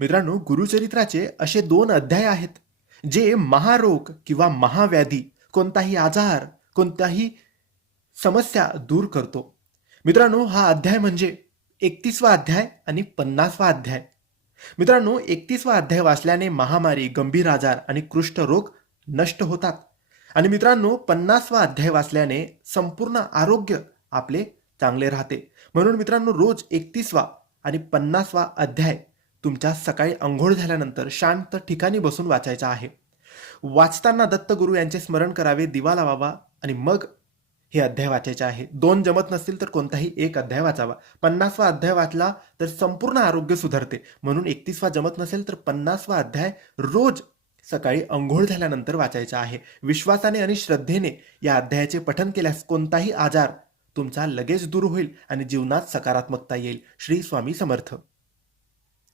मित्रांनो, गुरुचरित्राचे असे 2 अध्याय आहेत, जे महारोग किंवा महाव्याधी, कोणताही आजार, कोणताही समस्या दूर करतो. मित्रांनो, हा अध्याय म्हणजे 31वा अध्याय आणि 50वा अध्याय. मित्रांनो, 31वा अध्याय वाचल्याने महामारी, गंभीर आजार आणि कुष्ठरोग नष्ट होतात. आणि मित्रांनो, 50वा अध्याय वाचल्याने संपूर्ण आरोग्य आपले चांगले राहते. म्हणून मित्रांनो, रोज 31वा आणि 50वा अध्याय तुमच्या सकाळी अंघोळ झाल्यानंतर शांत ठिकाणी बसून वाचायचा आहे. वाचताना दत्तगुरू यांचे स्मरण करावे, दिवा लावावा आणि मग हे अध्याय वाचायचे आहे. 2 जमत नसतील तर कोणताही एक अध्याय वाचावा. 50वा अध्याय वाचला तर संपूर्ण आरोग्य सुधारते. म्हणून 31वा जमत नसेल तर 50वा अध्याय रोज सकाळी अंघोळ झाल्यानंतर वाचायचा आहे. विश्वासाने आणि श्रद्धेने या अध्यायाचे पठण केल्यास कोणताही आजार तुमचा लगेच दूर होईल आणि जीवनात सकारात्मकता येईल. श्री स्वामी समर्थ.